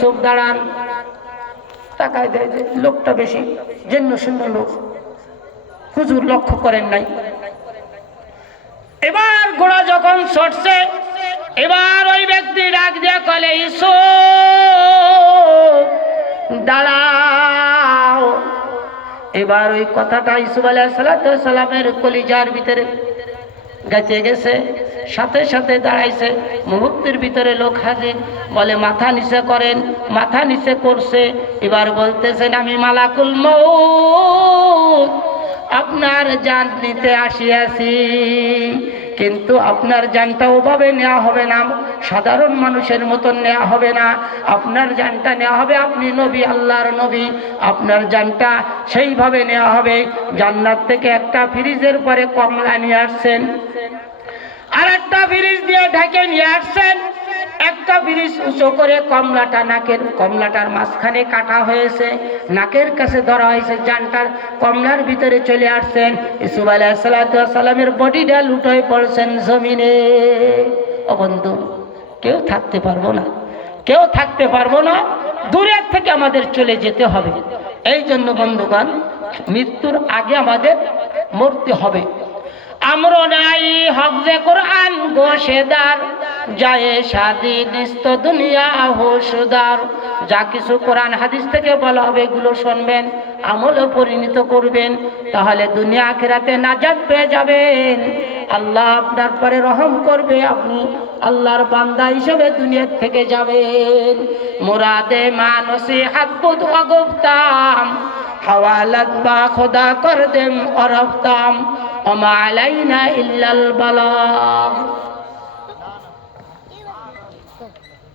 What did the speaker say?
ইউসুফ দাঁড়ান। তাকায় দেয় যে লোকটা বেশি জন্য শূন্য লোক। হুজুর লক্ষ্য করেন নাই। এবার ঘোড়া যখন ছটছে, এবার ওই ব্যক্তি ডাক দিয়ে কলে, ইসো, দাঁড়াও। এবার ওই কথাটা ইসুফ আলাইসালামের কলিজার ভিতরে গেছে গেছে, সাথে সাথে দাঁড়াইছে। মুহূর্তের ভিতরে লোক হাজির, বলে, মাথা নিচে করেন, মাথা নিচে করছে। এবার বলতেছেন, আমি মালাকুল মৌত আপনার জান নিতে আসিয়াছি। কিন্তু আপনার জানটা ওভাবে নেওয়া হবে না। সাধারণ মানুষের মতন নেওয়া হবে না। আপনার জানটা নেওয়া হবে আপনি নবী, আল্লাহর নবী। আপনার জানটা সেইভাবে নেওয়া হবে। জান্নাত থেকে একটা ফ্রিজের পরে কমলা নিয়ে আসছেন। আর একটা ফ্রিজ দিয়ে ঢেকে নিয়ে আসছেন। একটা ব্রিজ উঁচু করে কমলাটা নাকের, কমলাটার মাঝখানে কাটা হয়েছে। নাকের কাছে ধরা হয়েছে জানটার। কমলার ভিতরে চলে আসছেন ইসুফ আলাইসালামের বডিটা লুটোয় পড়ছেন জমিনে। ও বন্ধু, কেউ থাকতে পারব না। কেউ থাকতে পারব না। দূরের থেকে আমাদের চলে যেতে হবে। এই জন্য বন্ধুগণ, মৃত্যুর আগে আমাদের মরতে হবে। আমরো নাই হক যে কোরআন, গোশেদার। যা কিছু কোরআন হাদিস থেকে বলা হবে, এগুলো শুনবেন আমলে পরিণত করবেন। তাহলে দুনিয়া আখেরাতে নাজাত পেয়ে যাবেন। আল্লাহ আপনার পরে রহম করবে, আপনি আল্লাহর বান্দা হিসেবে দুনিয়ার থেকে যাবেন। মোরাদে মানসে হাত অগতাম হাওয়ালাত বা খোদা করদেম অরফতাম অমা আলাইনা ইল্লাল বালা। Thank you.